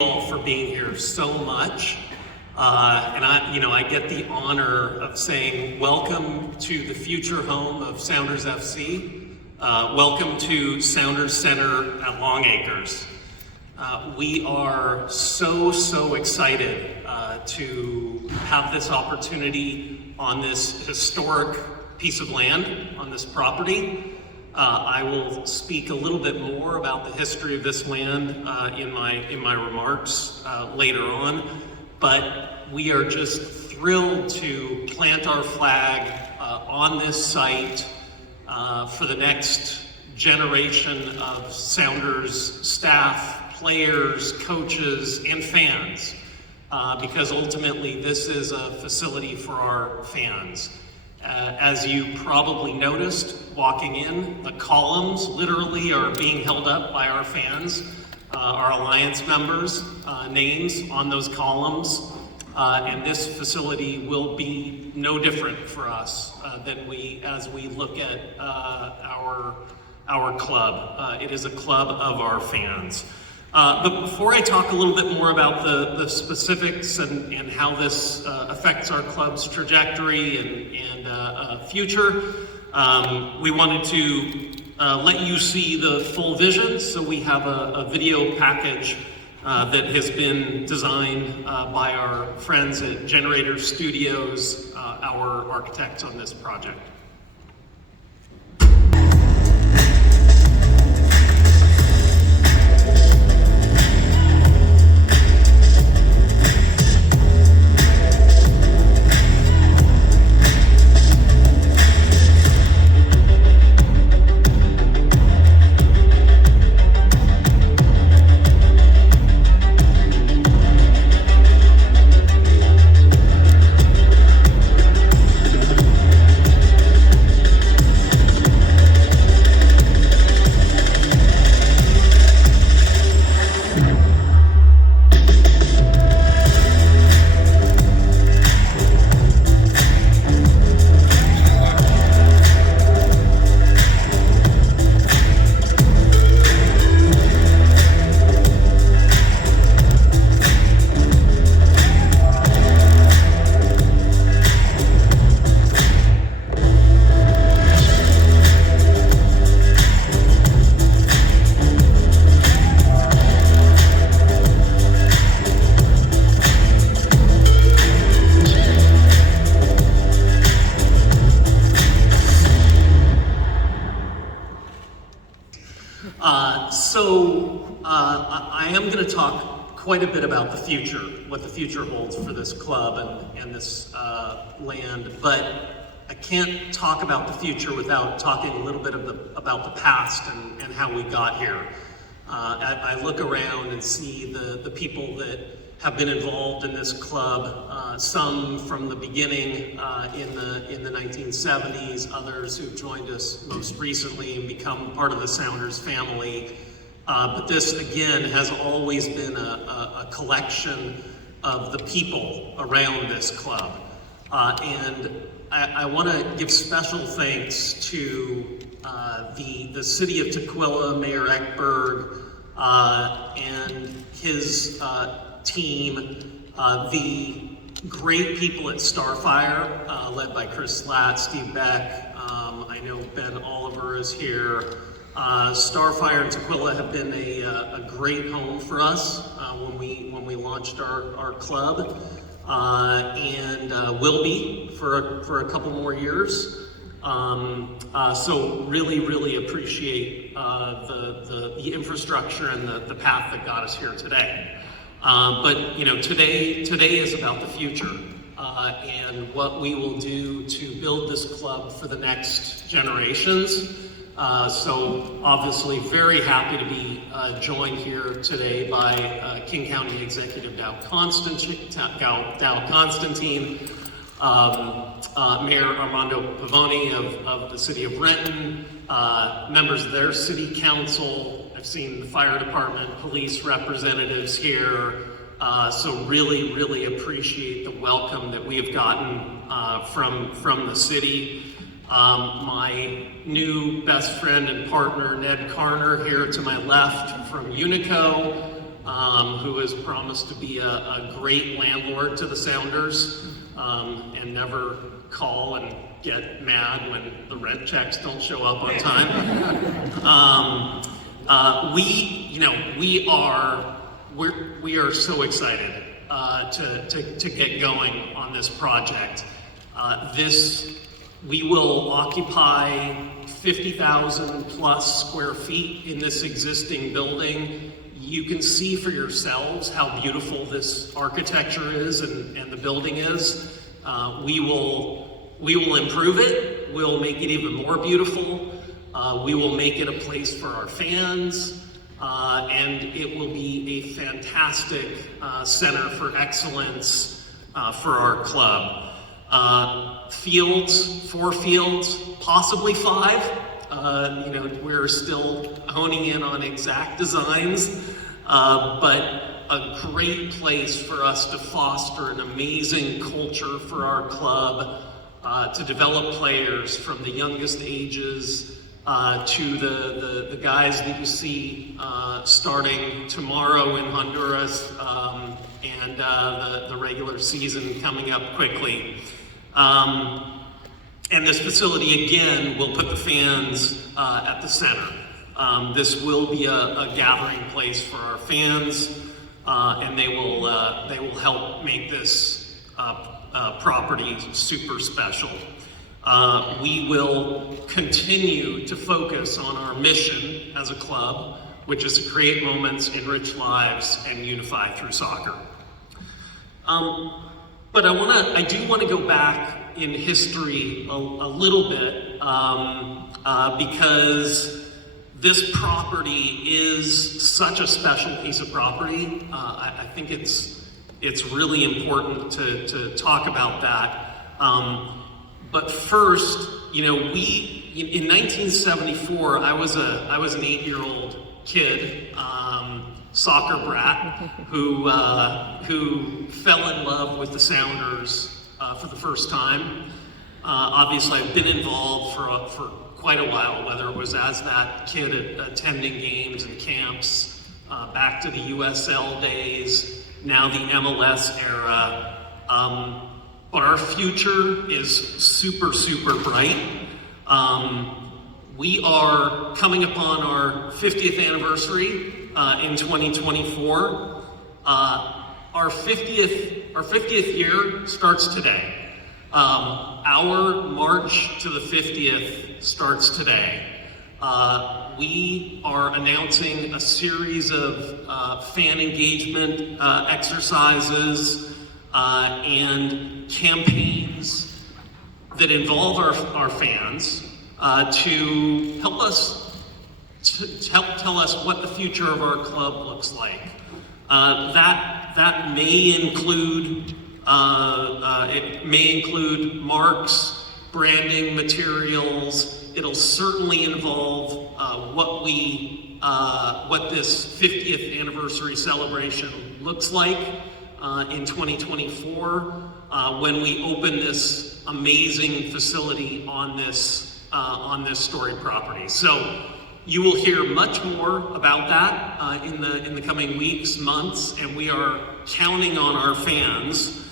all for being here so much. And I get the honor of saying welcome to the future home of Sounders FC. Welcome to Sounders Center at Longacres. We are so excited to have this opportunity on this historic piece of land, on this property. I will speak a little bit more about the history of this land in my remarks later on, but we are just thrilled to plant our flag on this site for the next generation of Sounders staff, players, coaches, and fans, because ultimately this is a facility for our fans. As you probably noticed walking in, the columns literally are being held up by our fans, our Alliance members' names on those columns, and this facility will be no different for us as we look at our club. It is a club of our fans. But before I talk a little bit more about the specifics and how this affects our club's trajectory and future, we wanted to let you see the full vision. So we have a video package that has been designed by our friends at Generator Studios, our architects on this project. I am going to talk quite a bit about the future, what the future holds for this club and this land, but I can't talk about the future without talking a little bit about the past and how we got here. I look around and see the people that have been involved in this club, some from the beginning in the 1970s, others who've joined us most recently and become part of the Sounders family. But this, again, has always been a collection of the people around this club. And I want to give special thanks to the City of Tukwila, Mayor Ekberg, and his team, the great people at Starfire, led by Chris Slatt, Steve Beck. I know Ben Oliver is here. Starfire and Tukwila have been a great home for us when we launched our club, and will be for a couple more years. So really appreciate the infrastructure and the path that got us here today. But today is about the future and what we will do to build this club for the next generations. So obviously very happy to be joined here today by King County Executive Dow Constantine, Mayor Armando Pavoni of the City of Renton, members of their city council. I've seen the fire department, police representatives here. So really appreciate the welcome that we have gotten from the city. My new best friend and partner, Ned Carner, here to my left from Unico, who has promised to be a great landlord to the Sounders, and never call and get mad when the rent checks don't show up on time. We are so excited to get going on this project. We will occupy 50,000 plus square feet in this existing building. You can see for yourselves how beautiful this architecture is and the building is. We will improve it. We'll make it even more beautiful. We will make it a place for our fans. And it will be a fantastic center for excellence for our club. Four fields, possibly 5. We're still honing in on exact designs, but a great place for us to foster an amazing culture for our club, to develop players from the youngest ages to the guys that you see starting tomorrow in Honduras, and the regular season coming up quickly. And this facility, again, will put the fans at the center. This will be a gathering place for our fans, and they will help make this property super special. We will continue to focus on our mission as a club, which is to create moments, enrich lives, and unify through soccer. But I do want to go back in history a little bit, because this property is such a special piece of property. I think it's really important to talk about that. But first, in 1974, I was an 8-year-old kid, soccer brat, who fell in love with the Sounders for the first time. Obviously, I've been involved for quite a while, whether it was as that kid attending games and camps, back to the USL days, now the MLS era. But our future is super, super bright. We are coming upon our 50th anniversary in 2024. Our 50th year starts today. Our march to the 50th starts today. We are announcing a series of fan engagement exercises and campaigns that involve our fans to help tell us what the future of our club looks like. That may include marks, branding materials. It'll certainly involve what this 50th anniversary celebration looks like in 2024 when we open this amazing facility on this storied property. So you will hear much more about that in the coming weeks, months, and we are counting on our fans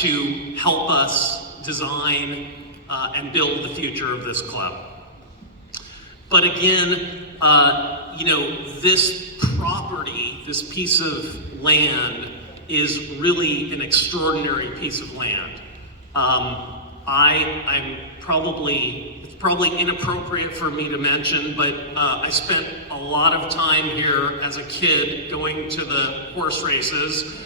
to help us design and build the future of this club. But again, this property, this piece of land, is really an extraordinary piece of land. It's probably inappropriate for me to mention, but I spent a lot of time here as a kid going to the horse races.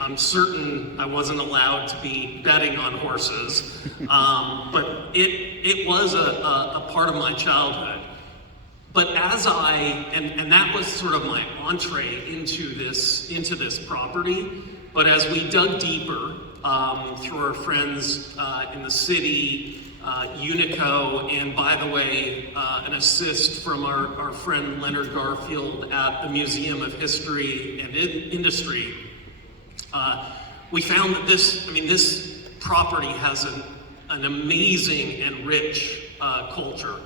I'm certain I wasn't allowed to be betting on horses, but it was a part of my childhood. But and that was sort of my entree into this property. But as we dug deeper through our friends in the city, Unico, and by the way, an assist from our friend Leonard Garfield at the Museum of History and Industry, we found that this property has an amazing and rich culture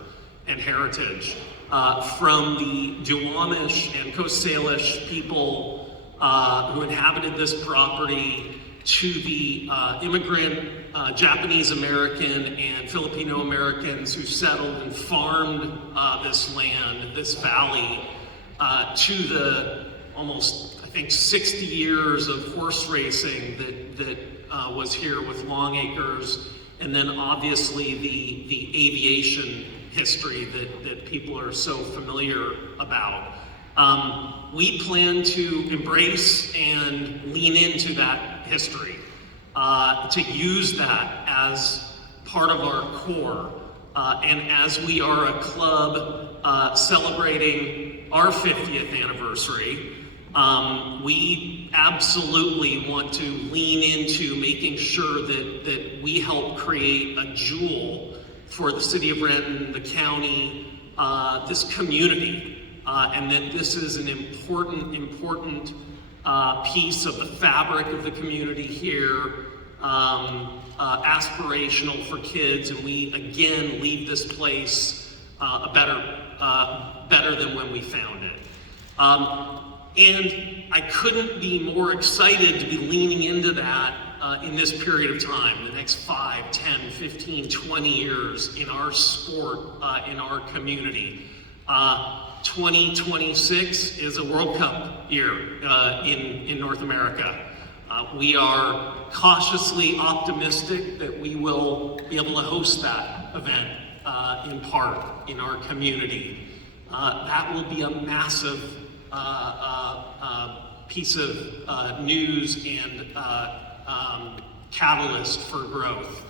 and heritage. from the Duwamish and Coast Salish people who inhabited this property to the immigrant Japanese American and Filipino Americans who settled and farmed this land, this valley, to the almost, I think, 60 years of horse racing that was here with Longacres, and then obviously the aviation history that people are so familiar about. We plan to embrace and lean into that history, to use that as part of our core. And as we are a club celebrating our 50th anniversary, we absolutely want to lean into making sure that we help create a jewel for the City of Renton, the county, this community, and that this is an important piece of the fabric of the community here, aspirational for kids, and we again leave this place better than when we found it. And I couldn't be more excited to be leaning into that in this period of time, the next 5, 10, 15, 20 years in our sport, in our community. 2026 is a World Cup year in North America. We are cautiously optimistic that we will be able to host that event in part in our community. That will be a massive piece of news and catalyst for growth.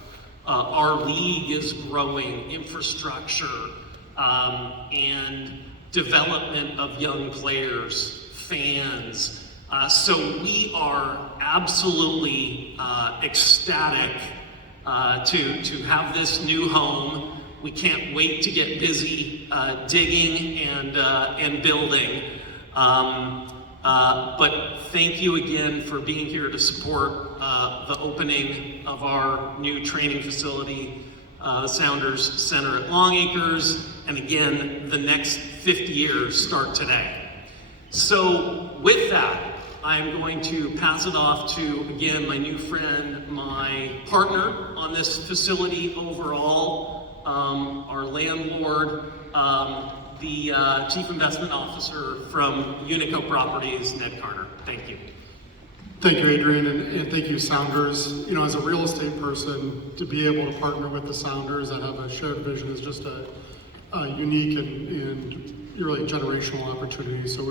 Our league is growing, infrastructure and development of young players, fans. So we are absolutely ecstatic to have this new home. We can't wait to get busy digging and building. But thank you again for being here to support the opening of our new training facility, the Sounders Center at Longacres, and again, the next 50 years start today. So with that, I'm going to pass it off to, again, my new friend, my partner on this facility overall, our landlord, the Chief Investment Officer from Unico Properties, Ned Carter. Thank you. Thank you, Adrian, and thank you, Sounders. You know, as a real estate person, to be able to partner with the Sounders that have a shared vision is just a unique and really generational opportunity, so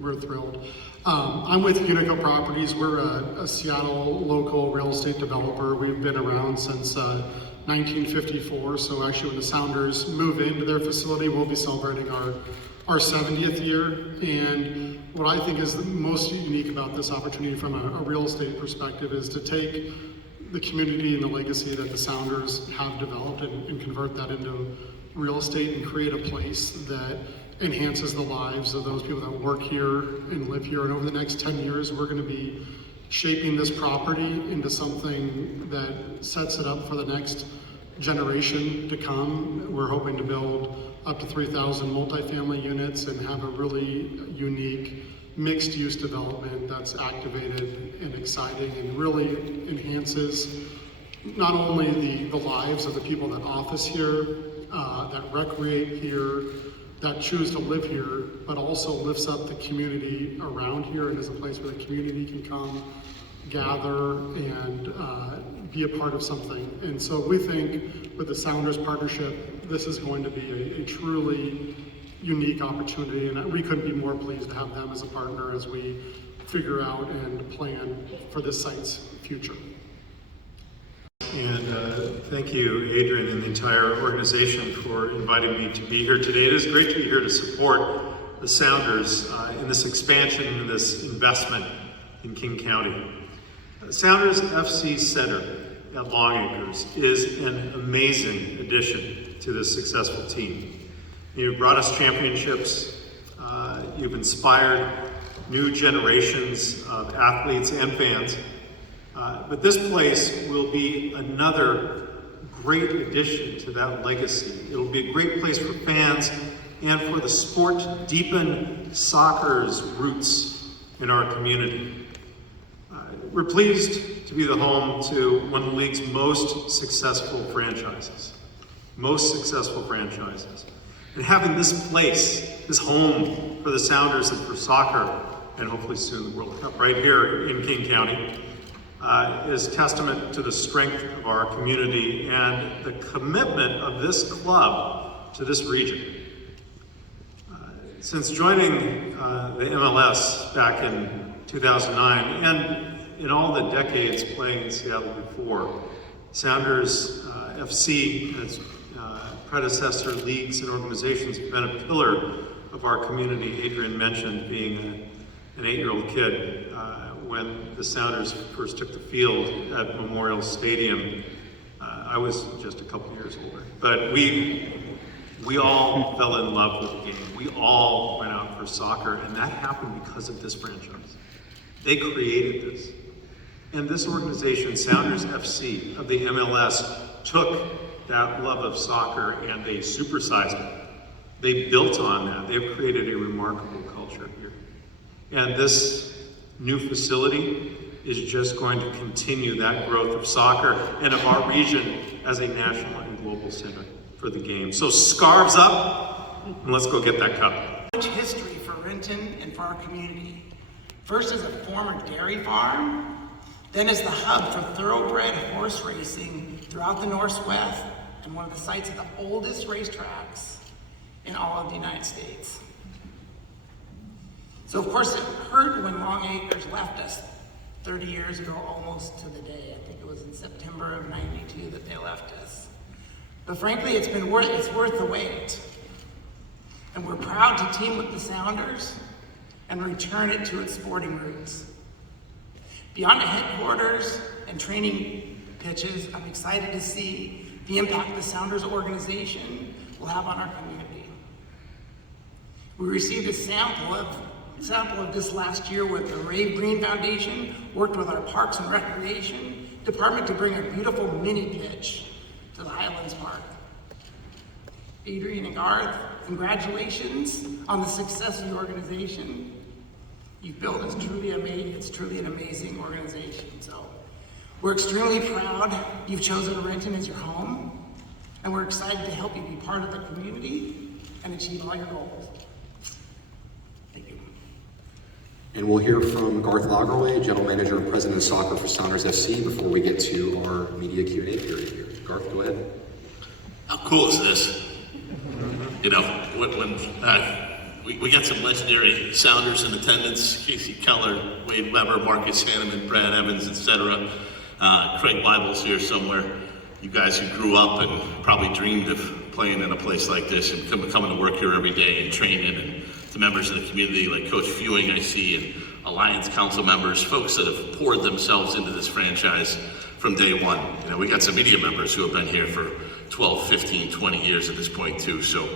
we're thrilled. I'm with Unico Properties. We're a Seattle local real estate developer. We've been around since 1954, so actually when the Sounders move into their facility, we'll be celebrating our 70th year. And what I think is the most unique about this opportunity from a real estate perspective is to take the community and the legacy that the Sounders have developed and convert that into real estate and create a place that enhances the lives of those people that work here and live here. And over the next 10 years, we're going to be shaping this property into something that sets it up for the next generation to come. We're hoping to build up to 3,000 multifamily units and have a really unique mixed-use development that's activated and exciting and really enhances not only the lives of the people that office here, that recreate here, that choose to live here, but also lifts up the community around here and is a place where the community can come, gather, and be a part of something. And so we think with the Sounders partnership, this is going to be a truly unique opportunity, and we couldn't be more pleased to have them as a partner as we figure out and plan for this site's future. And thank you, Adrian, and the entire organization for inviting me to be here today. It is great to be here to support the Sounders in this expansion and this investment in King County. Sounders FC Center at Longacres is an amazing addition to this successful team. You've brought us championships, you've inspired new generations of athletes and fans, but this place will be another great addition to that legacy. It'll be a great place for fans and for the sport to deepen soccer's roots in our community. We're pleased to be the home to one of the league's most successful franchises. And having this place, this home for the Sounders and for soccer, and hopefully soon the World Cup right here in King County, is testament to the strength of our community and the commitment of this club to this region. Since joining the MLS back in 2009, and in all the decades playing in Seattle before, Sounders FC and its predecessor leagues and organizations have been a pillar of our community. Adrian mentioned being an 8-year-old kid when the Sounders first took the field at Memorial Stadium. I was just a couple years older, but we all fell in love with the game. We all went out for soccer, and that happened because of this franchise. They created this. And this organization, Sounders FC of the MLS, took that love of soccer and they supersized it. They built on that. They've created a remarkable culture here. And this new facility is just going to continue that growth of soccer and of our region as a national and global center for the game. So scarves up, and let's go get that cup. Much history for Renton and for our community. First as a former dairy farm, then as the hub for thoroughbred horse racing throughout the Northwest and one of the sites of the oldest racetracks in all of the United States. So of course it hurt when Longacres left us 30 years ago, almost to the day. I think it was in September of '92 that they left us. But frankly, it's worth the wait. And we're proud to team with the Sounders and return it to its sporting roots. Beyond the headquarters and training pitches, I'm excited to see the impact the Sounders organization will have on our community. We received a sample of this last year with the Rave Green Foundation, worked with our Parks and Recreation Department to bring a beautiful mini pitch to the Highlands Park. Adrian and Garth, congratulations on the success of the organization you've built. It's truly an amazing organization. So we're extremely proud you've chosen Renton as your home, and we're excited to help you be part of the community and achieve all your goals. Thank you. And we'll hear from Garth Lagerway, General Manager and President of Soccer for Sounders FC, before we get to our media Q&A period here. Garth, go ahead. How cool is this? You know, when we got some legendary Sounders in attendance: Casey Keller, Wade Weber, Marcus Hanneman, Brad Evans, etc. Craig Weibel's here somewhere. You guys who grew up and probably dreamed of playing in a place like this and coming to work here every day and training, and to members of the community like Coach Fewing I see, and Alliance Council members, folks that have poured themselves into this franchise from day one. You know, we got some media members who have been here for 12, 15, 20 years at this point too. So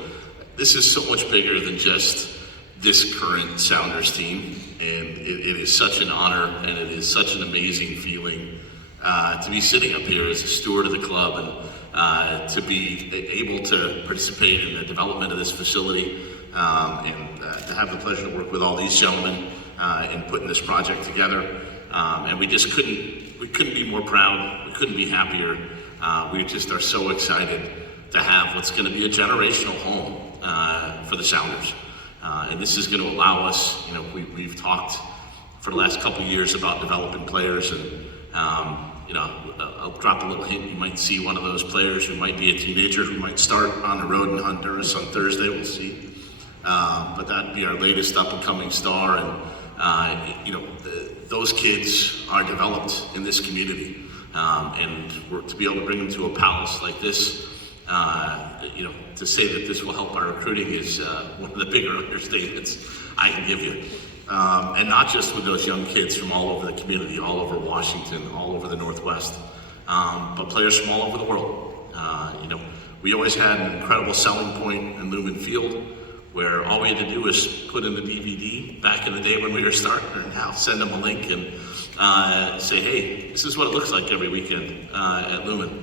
this is so much bigger than just this current Sounders team, and it is such an honor and it is such an amazing feeling to be sitting up here as a steward of the club and to be able to participate in the development of this facility and to have the pleasure to work with all these gentlemen in putting this project together. And we just couldn't be more proud. We couldn't be happier. We just are so excited to have what's going to be a generational home for the Sounders. And this is going to allow us, you know, we've talked for the last couple of years about developing players, and you know, I'll drop a little hint. You might see one of those players who might be a teenager who might start on the road in Honduras on Thursday. We'll see. But that'd be our latest up-and-coming star, and you know, those kids are developed in this community, and to be able to bring them to a palace like this. You know, to say that this will help our recruiting is one of the bigger understatements I can give you. And not just with those young kids from all over the community, all over Washington, all over the Northwest, but players from all over the world. You know, we always had an incredible selling point in Lumen Field, where all we had to do was put in the DVD back in the day when we were starting, and now send them a link and say, hey, this is what it looks like every weekend at Lumen.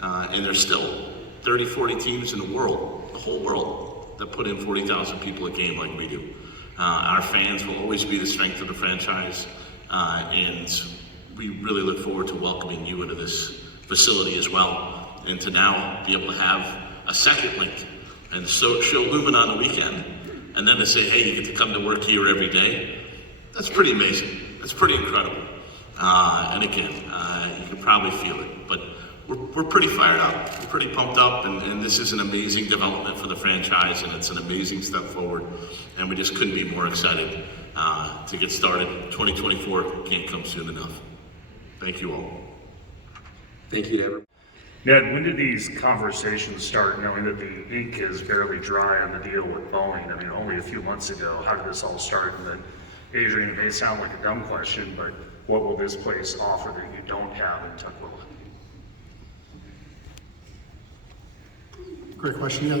And there's still 30, 40 teams in the world, the whole world, that put in 40,000 people a game like we do. Our fans will always be the strength of the franchise, and we really look forward to welcoming you into this facility as well, and to now be able to have a second link and so show Lumen on the weekend, and then to say, hey, you get to come to work here every day. That's pretty amazing. That's pretty incredible. And again, you can probably feel it, but we're pretty fired up. We're pretty pumped up, and this is an amazing development for the franchise, and it's an amazing step forward, and we just couldn't be more excited to get started. 2024 can't come soon enough. Thank you all. Thank you to everyone. Ned, when did these conversations start, knowing that the ink is barely dry on the deal with Boeing? I mean, only a few months ago, how did this all start? And then, Adrian, it may sound like a dumb question, but what will this place offer that you don't have in Tukwila? Great question. Yeah,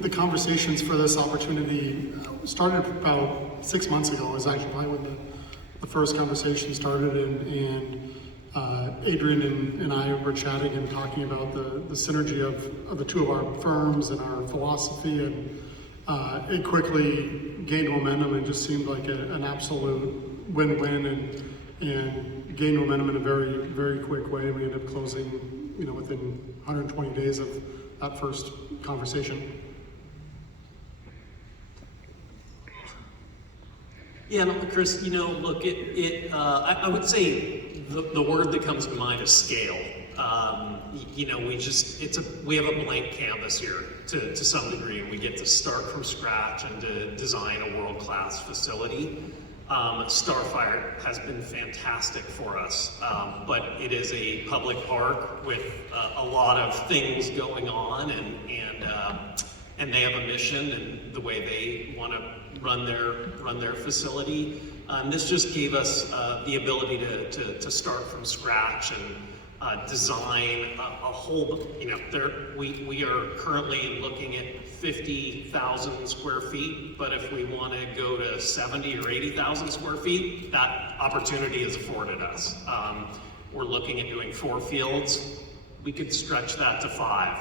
the conversations for this opportunity started about 6 months ago. It was actually when the first conversation started, and Adrian and I were chatting and talking about the synergy of the two of our firms and our philosophy, and it quickly gained momentum and just seemed like an absolute win-win, and gained momentum in a very, very quick way. We ended up closing, within 120 days of that first conversation. Yeah, no, Chris, look, I would say the word that comes to mind is scale. We have a blank canvas here to some degree, and we get to start from scratch and to design a world-class facility. Starfire has been fantastic for us, but it is a public park with a lot of things going on, and they have a mission and the way they want to run their facility. This just gave us the ability to start from scratch and design a whole. We are currently looking at 50,000 square feet, but if we want to go to 70 or 80,000 square feet, that opportunity is afforded us. We're looking at doing 4 fields. We could stretch that to 5.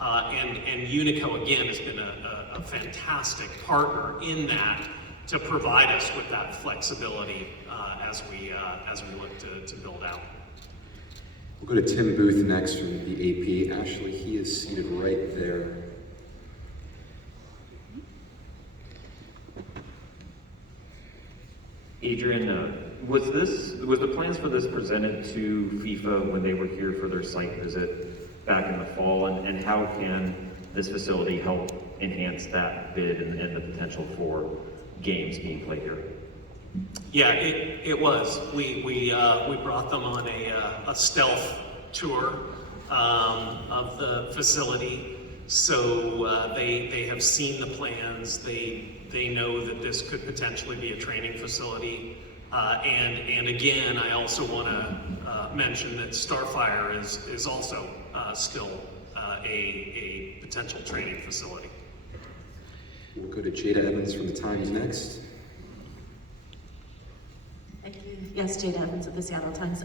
And Unico, again, has been a fantastic partner in that to provide us with that flexibility as we look to build out. We'll go to Tim Booth next from the AP. Ashley, he is seated right there. Adrian, was the plans for this presented to FIFA when they were here for their site visit back in the fall, and how can this facility help enhance that bid and the potential for games being played here? Yeah, it was. We brought them on a stealth tour of the facility, so they have seen the plans. They know that this could potentially be a training facility, and again, I also want to mention that Starfire is also still a potential training facility. We'll go to Jada Evans from the Times next. Thank you. Yes, Jada Evans of the Seattle Times.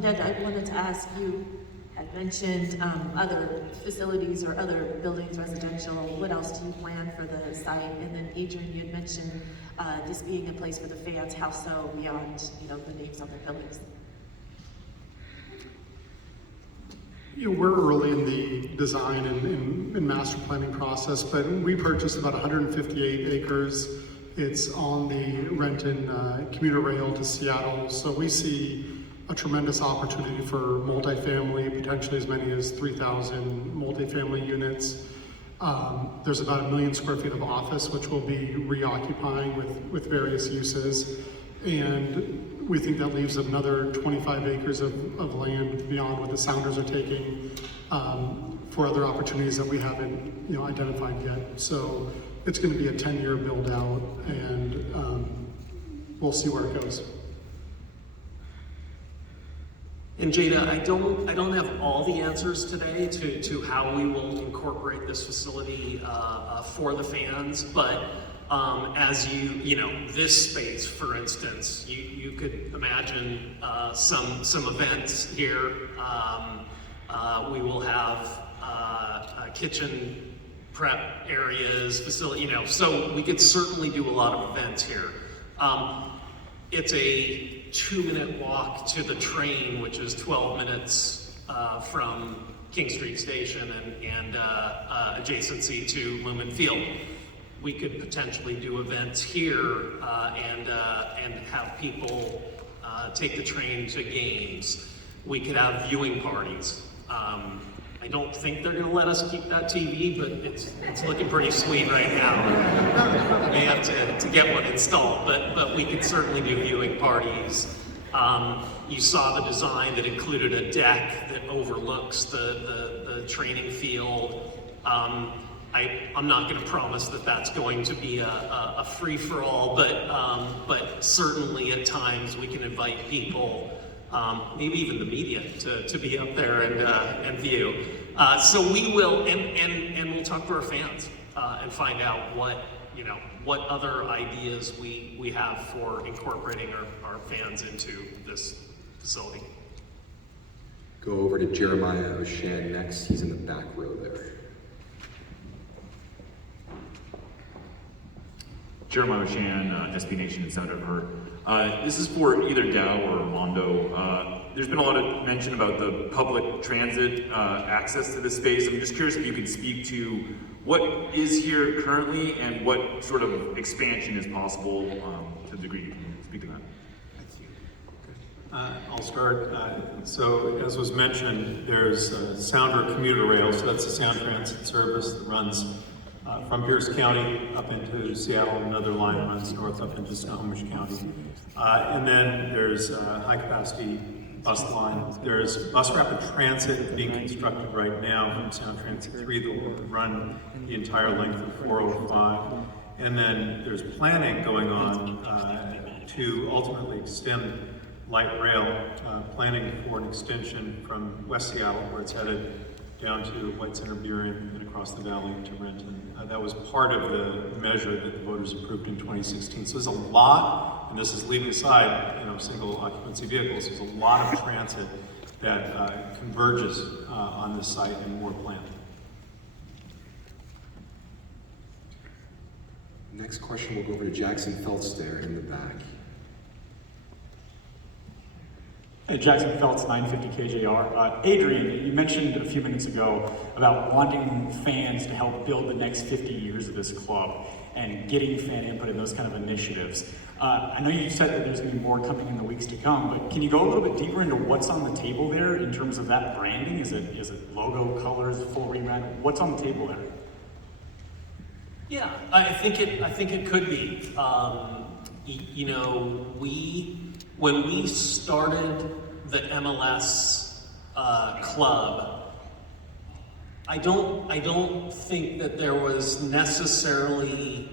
Ned, I wanted to ask, you had mentioned other facilities or other buildings, residential. What else do you plan for the site? And then Adrian, you had mentioned this being a place for the fans. How so beyond, the names on the buildings? We're early in the design and master planning process, but we purchased about 158 acres. It's on the Renton commuter rail to Seattle, so we see a tremendous opportunity for multifamily, potentially as many as 3,000 multifamily units. There's about 1 million square feet of office, which we'll be reoccupying with various uses. And we think that leaves another 25 acres of land beyond what the Sounders are taking for other opportunities that we haven't identified yet. So it's going to be a 10-year build out, and we'll see where it goes. And Jada, I don't have all the answers today to how we will incorporate this facility for the fans, but as this space, for instance, you could imagine some events here. We will have a kitchen prep areas, facility, so we could certainly do a lot of events here. It's a 2-minute walk to the train, which is 12 minutes from King Street Station and adjacency to Lumen Field. We could potentially do events here and have people take the train to games. We could have viewing parties. I don't think they're going to let us keep that TV, but it's looking pretty sweet right now. We may have to get one installed, but we could certainly do viewing parties. You saw the design that included a deck that overlooks the training field. I'm not going to promise that that's going to be a free-for-all, but certainly at times we can invite people, maybe even the media, to be up there and view. So we will, and we'll talk to our fans and find out what other ideas we have for incorporating our fans into this facility. Go over to Jeremiah Oshan next. He's in the back row there. Jeremiah Oshan, SB Nation and Sound of Heard. This is for either Dow or Armando. There's been a lot of mention about the public transit access to this space. I'm just curious if you could speak to what is here currently and what sort of expansion is possible to the degree you can speak to that. I'll start. So as was mentioned, there's Sounder commuter rail, so that's a Sound Transit service that runs from Pierce County up into Seattle. Another line runs north up into Snohomish County. And then there's a high capacity bus line. There's bus rapid transit being constructed right now from Sound Transit 3 that will run the entire length of 405. And then there's planning going on to ultimately extend light rail, planning for an extension from West Seattle, where it's headed, down to White Center, Burien, and across the valley to Renton. That was part of the measure that the voters approved in 2016. So there's a lot, and this is leaving aside, single occupancy vehicles. There's a lot of transit that converges on this site and more planned. Next question, we'll go over to Jackson Feltz there in the back. Hey, Jackson Feltz, 950 KJR. Adrian, you mentioned a few minutes ago about wanting fans to help build the next 50 years of this club and getting fan input in those kind of initiatives. I know you said that there's going to be more coming in the weeks to come, but can you go a little bit deeper into what's on the table there in terms of that branding? Is it logo, colors, full rebrand? What's on the table there? Yeah, I think it could be. When we started the MLS club, I don't think that there was necessarily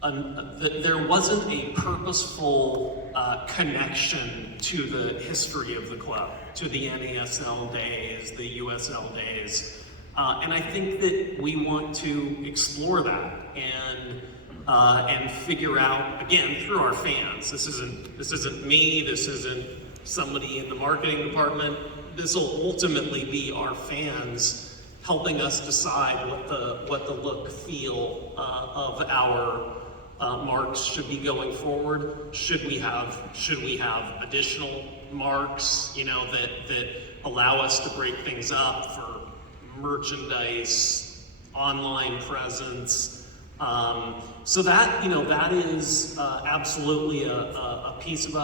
that there wasn't a purposeful connection to the history of the club, to the NASL days, the USL days, and I think that we want to explore that and figure out, again, through our fans. This isn't me. This isn't somebody in the marketing department. This will ultimately be our fans helping us decide what the look, feel of our marks should be going forward. Should we have additional marks, that allow us to break things up for merchandise, online presence? So that is absolutely a piece of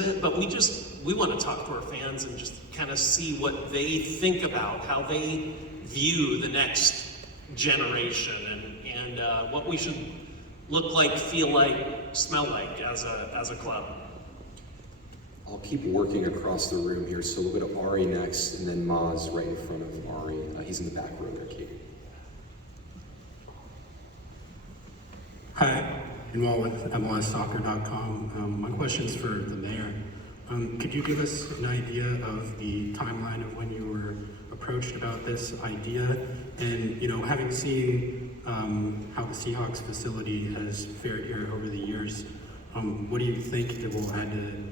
it. But we want to talk to our fans and just kind of see what they think about how they view the next generation and what we should look like, feel like, smell like as a club. I'll keep working across the room here, so we'll go to Ari next, and then Maz right in front of Ari. He's in the back row there, Katie. Hi, Inwal with MLSsoccer.com. My question's for the mayor. Could you give us an idea of the timeline of when you were approached about this idea? And, having seen how the Seahawks facility has fared here over the years, what do you think it will add to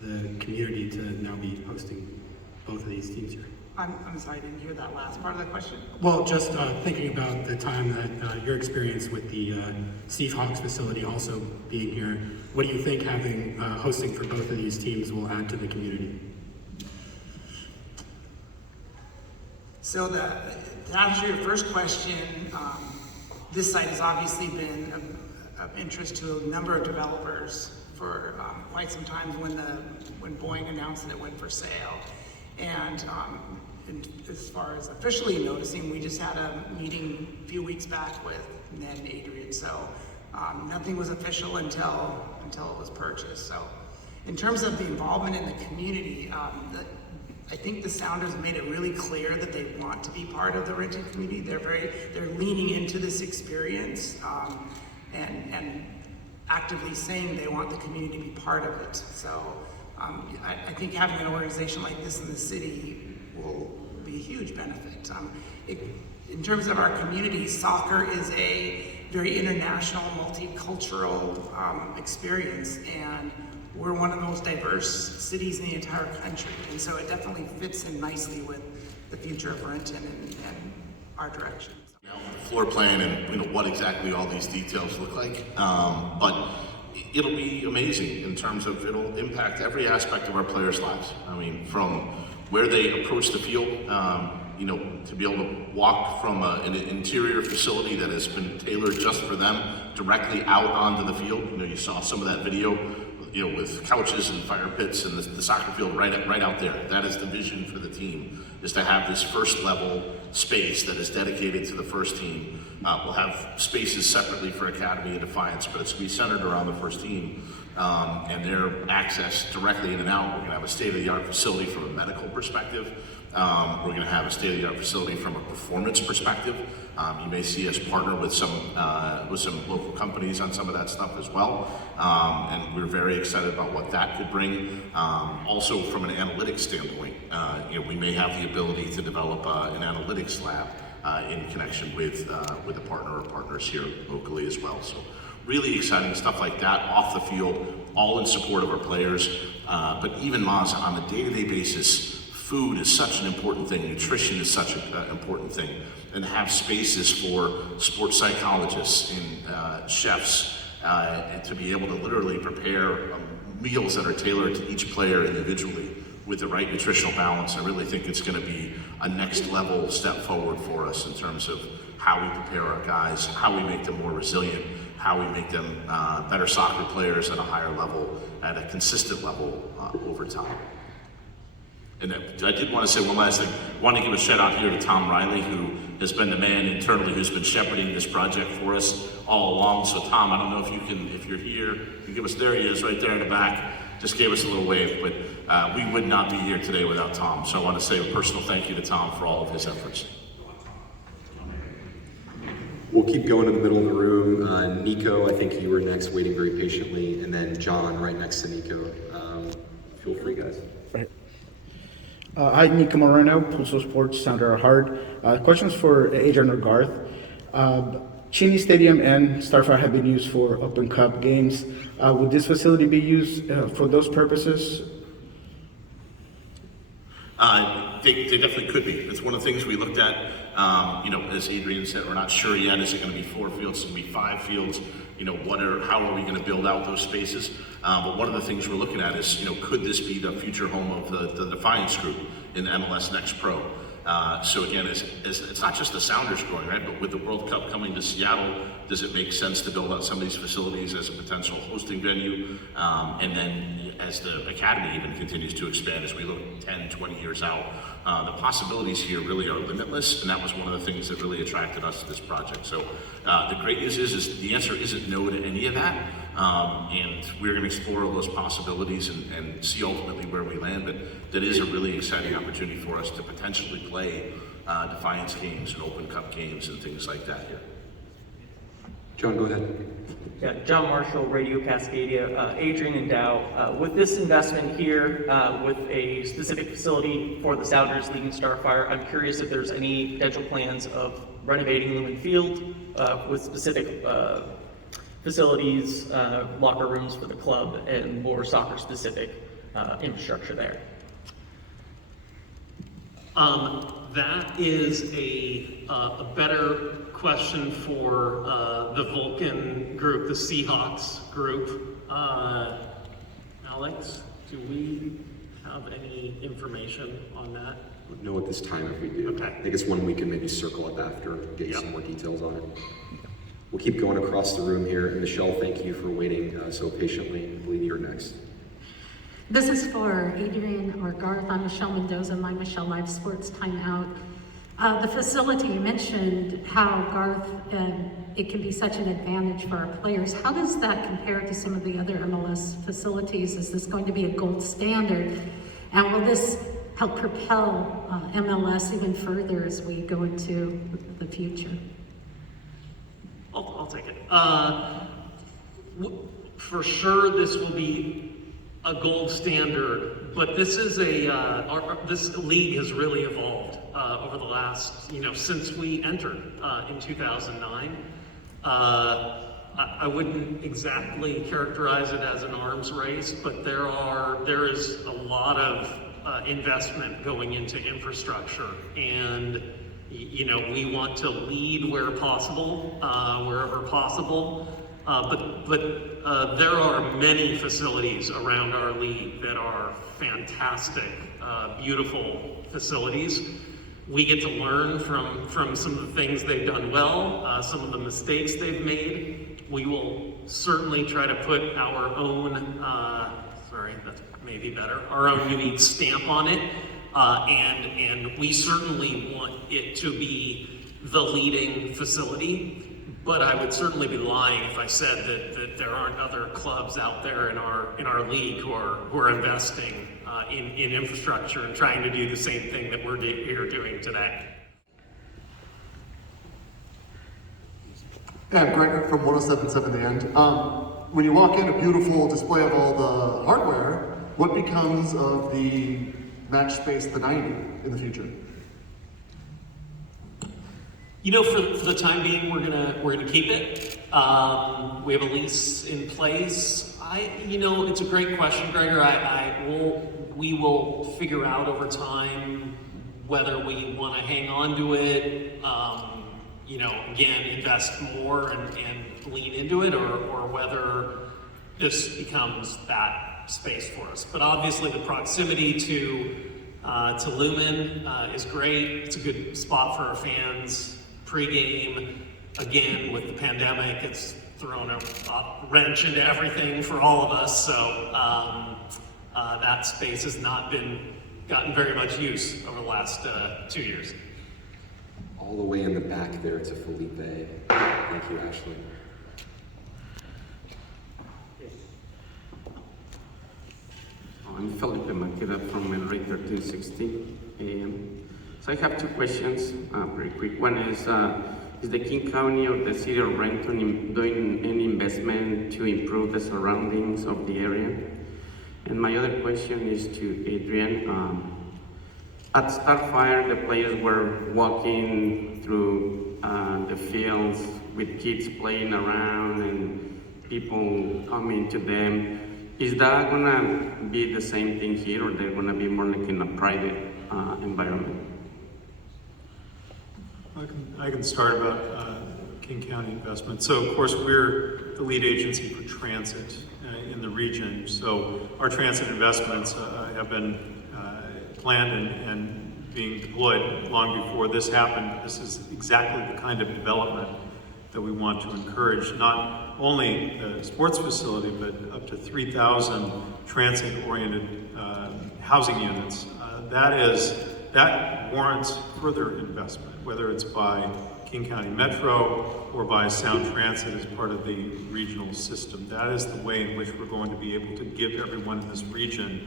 the community to now be hosting both of these teams here? I'm sorry, I didn't hear that last part of the question. Well, just thinking about the time that your experience with the Seahawks facility also being here, what do you think having hosting for both of these teams will add to the community? So to answer your first question, this site has obviously been of interest to a number of developers for quite some time when Boeing announced that it went for sale. And as far as officially noticing, we just had a meeting a few weeks back with Ned and Adrian. So nothing was official until it was purchased. So in terms of the involvement in the community, I think the Sounders made it really clear that they want to be part of the Renton community. They're leaning into this experience and actively saying they want the community to be part of it. So I think having an organization like this in the city will be a huge benefit. In terms of our community, soccer is a very international, multicultural experience, and we're one of the most diverse cities in the entire country, and so it definitely fits in nicely with the future of Renton and our direction. The floor plan and what exactly all these details look like, but it'll be amazing in terms of it'll impact every aspect of our players' lives. I mean, from where they approach the field, to be able to walk from an interior facility that has been tailored just for them directly out onto the field. You saw some of that video, with couches and fire pits and the soccer field right out there. That is the vision for the team, is to have this first level space that is dedicated to the first team. We'll have spaces separately for Academy and Defiance, but it's going to be centered around the first team and their access directly in and out. We're going to have a state-of-the-art facility from a medical perspective. We're going to have a state-of-the-art facility from a performance perspective. You may see us partner with some local companies on some of that stuff as well, and we're very excited about what that could bring. Also, from an analytics standpoint, we may have the ability to develop an analytics lab in connection with a partner or partners here locally as well. So, really exciting stuff like that off the field, all in support of our players. But even Maz, on a day-to-day basis, food is such an important thing. Nutrition is such an important thing. And have spaces for sports psychologists and chefs and to be able to literally prepare meals that are tailored to each player individually with the right nutritional balance. I really think it's going to be a next level step forward for us in terms of how we prepare our guys, how we make them more resilient, how we make them better soccer players at a higher level, at a consistent level over time. And I did want to say one last thing. I want to give a shout out here to Tom Riley, who has been the man internally who's been shepherding this project for us all along. So Tom, I don't know if you're here, you give us, there he is right there in the back, just gave us a little wave, but we would not be here today without Tom. So I want to say a personal thank you to Tom for all of his efforts. We'll keep going in the middle of the room. Nico, I think you were next, waiting very patiently, and then John right next to Nico. Feel free, guys. Right. Hi, Nico Moreno, Pulso Sports, Sounder Hard. Questions for Adrian or Garth. Cheney Stadium and Starfire have been used for Open Cup games. Would this facility be used for those purposes? They definitely could be. It's one of the things we looked at. As Adrian said, we're not sure yet. Is it going to be 4 fields? Is it going to be 5 fields? How are we going to build out those spaces? But one of the things we're looking at is, could this be the future home of the Defiance group in MLS Next Pro? So again, it's not just the Sounders growing, right? But with the World Cup coming to Seattle, does it make sense to build out some of these facilities as a potential hosting venue? And then as the Academy even continues to expand, as we look 10, 20 years out, the possibilities here really are limitless. And that was one of the things that really attracted us to this project. So the great news is the answer isn't no to any of that. And we're going to explore all those possibilities and see ultimately where we land. But that is a really exciting opportunity for us to potentially play Defiance games and Open Cup games and things like that here. John, go ahead. Yeah, John Marshall, Radio Cascadia. Adrian and Dow, with this investment here, with a specific facility for the Sounders leading Starfire, I'm curious if there's any potential plans of renovating Lumen Field with specific facilities, locker rooms for the club, and more soccer-specific infrastructure there. That is a better question for the Vulcan group, the Seahawks group. Alex, do we have any information on that? No, at this time if we do. Okay. I think it's one we can maybe circle up after, get you some more details on it. We'll keep going across the room here. And Michelle, thank you for waiting so patiently. I believe you're next. This is for Adrian or Garth. I'm Michelle Mendoza, my Michelle Live Sports Timeout. The facility, you mentioned how Garth, it can be such an advantage for our players. How does that compare to some of the other MLS facilities? Is this going to be a gold standard? And will this help propel MLS even further as we go into the future? I'll take it. For sure, this will be a gold standard, but this is this league has really evolved over the last, since we entered in 2009. I wouldn't exactly characterize it as an arms race, but there is a lot of investment going into infrastructure, and we want to lead where possible, wherever possible. But there are many facilities around our league that are fantastic, beautiful facilities. We get to learn from some of the things they've done well, some of the mistakes they've made. We will certainly try to put our own, that's maybe better, our own unique stamp on it. And we certainly want it to be the leading facility. But I would certainly be lying if I said that there aren't other clubs out there in our league who are investing in infrastructure and trying to do the same thing that we're here doing today. And Greg from 107.7 The End. When you walk in, a beautiful display of all the hardware, what becomes of the match space, the 90, in the future? For the time being, we're gonna keep it. We have a lease in place. It's a great question, Gregor. We will figure out over time whether we want to hang on to it. Again, invest more and lean into it, or whether this becomes that space for us. But obviously, the proximity to Lumen is great. It's a good spot for our fans. Pre-game, again, with the pandemic, it's thrown a wrench into everything for all of us, so that space has not gotten very much use over the last 2 years. All the way in the back there to Felipe. Thank you, Ashley. I'm Felipe Maqueda from El Rey 1360. So I have two questions, very quick. One is the King County or the City of Renton doing any investment to improve the surroundings of the area? And my other question is to Adrian. At Starfire, the players were walking through the fields with kids playing around and people coming to them. Is that gonna be the same thing here, or they're gonna be more like in a private environment? I can start about King County investment. So of course we're the lead agency for transit in the region. So our transit investments have been planned and being deployed long before this happened. This is exactly the kind of development that we want to encourage, not only the sports facility, but up to 3,000 transit-oriented housing units. That warrants further investment, whether it's by King County Metro or by Sound Transit as part of the regional system. That is the way in which we're going to be able to give everyone in this region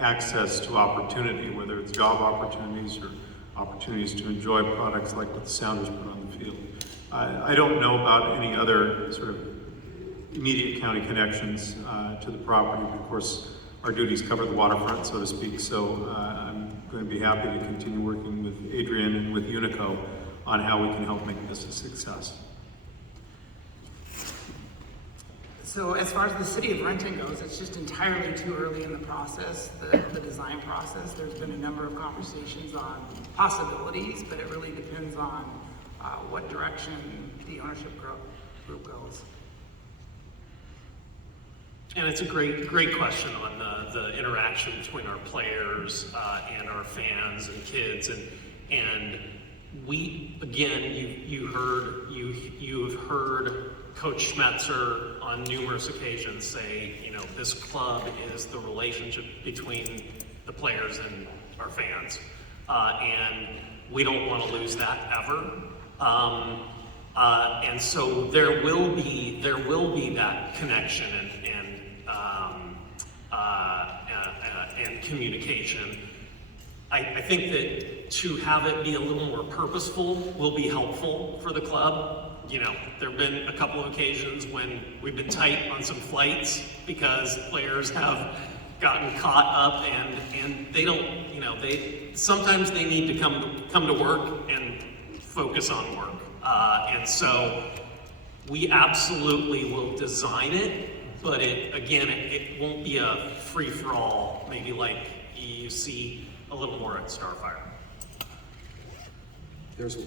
access to opportunity, whether it's job opportunities or opportunities to enjoy products like what the Sounders put on the field. I don't know about any other sort of immediate county connections to the property. Of course, our duties cover the waterfront, so to speak, so I'm going to be happy to continue working with Adrian and with Unico on how we can help make this a success. So as far as the City of Renton goes, it's just entirely too early in the process, the design process. There's been a number of conversations on possibilities, but it really depends on what direction the ownership group goes. And it's a great question on the interaction between our players and our fans and kids, and we, again, you have heard Coach Schmetzer on numerous occasions say, you know, this club is the relationship between the players and our fans, and we don't want to lose that ever. And so there will be that connection and communication. I think that to have it be a little more purposeful will be helpful for the club. You know, there have been a couple of occasions when we've been tight on some flights because players have gotten caught up and they don't, you know, sometimes they need to come to work and focus on work. And so we absolutely will design it, but it won't be a free-for-all, maybe like you see a little more at Starfire.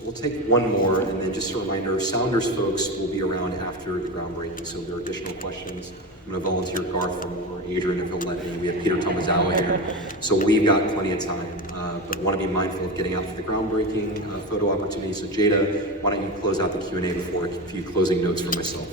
We'll take one more, and then just a reminder, Sounders folks will be around after the groundbreaking, so if there are additional questions, I'm going to volunteer Garth or Adrian if he'll let me. We have Peter Tomazawa here, so we've got plenty of time, but want to be mindful of getting out for the groundbreaking photo opportunity. So Jada, why don't you close out the Q&A before a few closing notes for myself.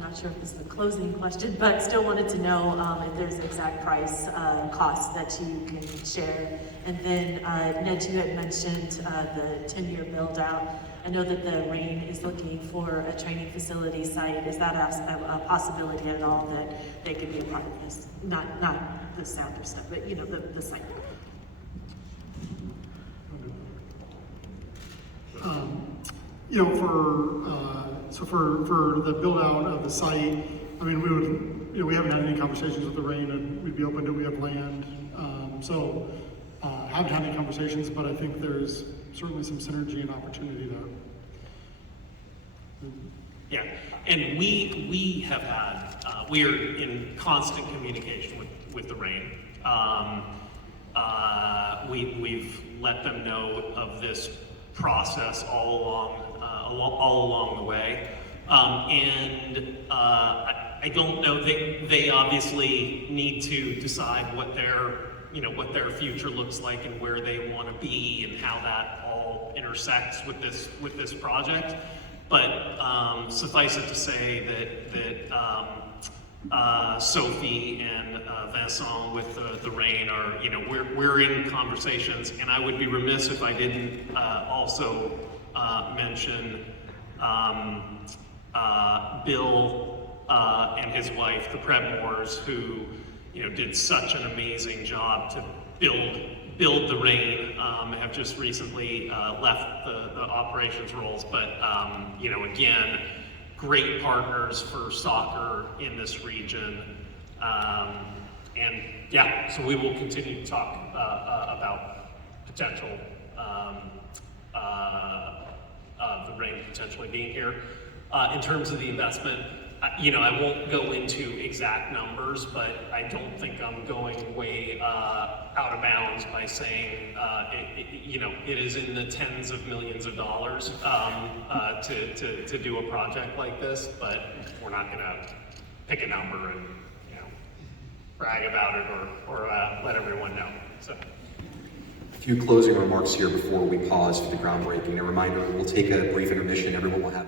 Not sure if this is a closing question, but still wanted to know if there's exact price, cost that you can share. And then Ned, you had mentioned the 10-year build out. I know that the Rain is looking for a training facility site. Is that a possibility at all that they could be a part of this? Not the Sounder stuff, but you know, the site. You know, for the build out of the site, I mean, we would, you know, we haven't had any conversations with the Rain, and we'd be open to, we have land. Haven't had any conversations, but I think there's certainly some synergy and opportunity there. Yeah, and we have had, we are in constant communication with the Rain. We've let them know of this process all along the way. I don't know, they obviously need to decide what their future looks like and where they want to be and how that all intersects with this project. But suffice it to say that Sophie and Vincent with the Rain are, you know, we're in conversations, and I would be remiss if I didn't also mention Bill and his wife, the Predmores, who, you know, did such an amazing job to build the Rain, have just recently left the operations roles, but you know, again, great partners for soccer in this region. And yeah, so we will continue to talk about potential, the Rain potentially being here. In terms of the investment, you know, I won't go into exact numbers, but I don't think I'm going way out of bounds by saying, you know, it is in the tens of millions of dollars to do a project like this, but we're not going to pick a number and, you know, brag about it or let everyone know. So. A few closing remarks here before we pause for the groundbreaking. A reminder, we'll take a brief intermission. Everyone will have